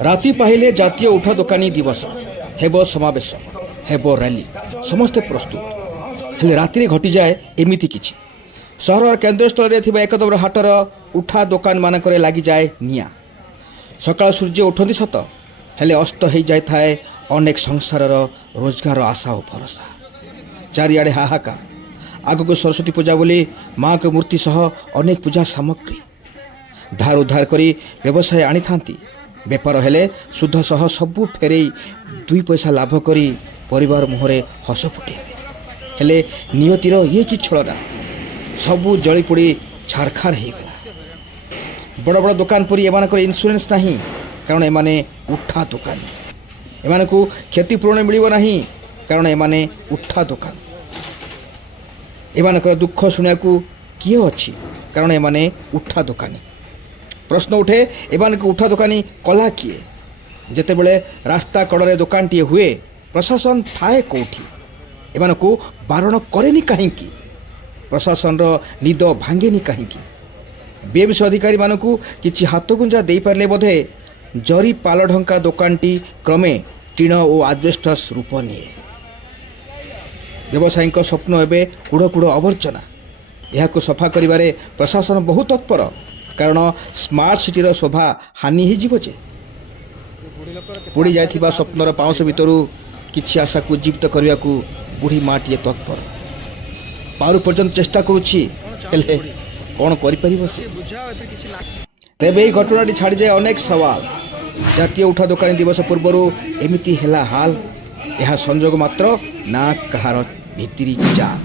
ରାତି ପାହିଲେ ଜାତୀୟ ଉଠା ଦୋକାନୀ ଦିବସ ହେବ, ସମାବେଶ ହେବ, ରାଲି, ସମସ୍ତେ ପ୍ରସ୍ତୁତ। ହେଲେ ରାତିରେ ଘଟିଯାଏ ଏମିତି କିଛି। ସହରର କେନ୍ଦ୍ରସ୍ଥଳରେ ଥିବା ଏକ ନମ୍ବର ହାଟର ଉଠା ଦୋକାନମାନଙ୍କରେ ଲାଗିଯାଏ ନିଆଁ। ସକାଳ ସୂର୍ଯ୍ୟ ଉଠନ୍ତି ସତ, ହେଲେ ଅସ୍ତ ହୋଇଯାଇଥାଏ ଅନେକ ସଂସାରର ରୋଜଗାର ଆଶା ଓ ଭରସା। ଚାରିଆଡ଼େ ହାହାକାର। ଆଗକୁ ସରସ୍ୱତୀ ପୂଜା ବୋଲି ମା'ଙ୍କ ମୂର୍ତ୍ତି ସହ ଅନେକ ପୂଜା ସାମଗ୍ରୀ ଧାର ଉଦ୍ଧାର କରି ବ୍ୟବସାୟ ଆଣିଥାନ୍ତି। ବେପାର ହେଲେ ସୁଧ ସହ ସବୁ ଫେରେଇ 2 ପଇସା ଲାଭ କରି ପରିବାର ମୁହଁରେ ହସ ଫୁଟେଇବେ। ହେଲେ ନିୟତିର ଇଏ କି ଛଳନା! ସବୁ ଜଳିପୋଡ଼ି ଛାରଖାର ହେଇଗଲା। ବଡ଼ ବଡ଼ ଦୋକାନ ପରି ଏମାନଙ୍କର ଇନ୍ସୁରାନ୍ସ ନାହିଁ, କାରଣ ଏମାନେ ଉଠା ଦୋକାନୀ। ଏମାନଙ୍କୁ କ୍ଷତିପୂରଣ ମିଳିବ ନାହିଁ, କାରଣ ଏମାନେ ଉଠା ଦୋକାନ। ଏମାନଙ୍କର ଦୁଃଖ ଶୁଣିବାକୁ କିଏ ଅଛି, କାରଣ ଏମାନେ ଉଠା ଦୋକାନୀ। ପ୍ରଶ୍ନ ଉଠେ, ଏମାନଙ୍କୁ ଉଠା ଦୋକାନୀ କଲା କିଏ? ଯେତେବେଳେ ରାସ୍ତା କଡ଼ରେ ଦୋକାନଟିଏ ହୁଏ, ପ୍ରଶାସନ ଥାଏ କେଉଁଠି? ଏମାନଙ୍କୁ ବାରଣ କରେନି କାହିଁକି? ପ୍ରଶାସନର ନିଦ ଭାଙ୍ଗେନି କାହିଁକି? BMC ଅଧିକାରୀମାନଙ୍କୁ କିଛି ହାତଗୁଞ୍ଜା ଦେଇପାରିଲେ ବୋଧେ ଜରି ପାଲଢଙ୍କା ଦୋକାନଟି କ୍ରମେ ଟିଣ ଓ ଆଜବେଷ୍ଟସ୍ ରୂପ ନିଏ। ବ୍ୟବସାୟୀଙ୍କ ସ୍ୱପ୍ନ ଏବେ କୁଢ଼ କୁଢ଼ ଅବର୍ଜନା। ଏହାକୁ ସଫା କରିବାରେ ପ୍ରଶାସନ ବହୁ ତତ୍ପର, କାରଣ ସ୍ମାର୍ଟ ସିଟିର ଶୋଭା ହାନି ହୋଇଯିବ ଯେ। ପୋଡ଼ି ଯାଇଥିବା ସ୍ୱପ୍ନର ପାଉଁଶ ଭିତରୁ କିଛି ଆଶାକୁ ଜୀବିତ କରିବାକୁ ବୁଢ଼ୀ ମାଟିଏ ତତ୍ପର। ପାରୁ ପର୍ଯ୍ୟନ୍ତ ଚେଷ୍ଟା କରୁଛି, ହେଲେ କ'ଣ କରିପାରିବ ସେ? ତେବେ ଏହି ଘଟଣାଟି ଛାଡ଼ିଯାଏ ଅନେକ ସୱାଲ। ଜାତୀୟ ଉଠା ଦୋକାନୀ ଦିବସ ପୂର୍ବରୁ ଏମିତି ହେଲା ହାଲ। ଏହା ସଂଯୋଗ ମାତ୍ର ନା କାହାର ଭିତିରି ଚାଲ?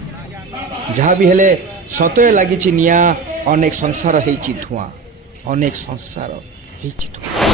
ଯାହା ବି ହେଲେ ସତରେ ଲାଗିଛି ନିଆଁ, ଅନେକ ସଂସାର ହେଇଛି ଧୂଆଁ, ଅନେକ ସଂସାର ହେଇଛି ଧୂଆଁ।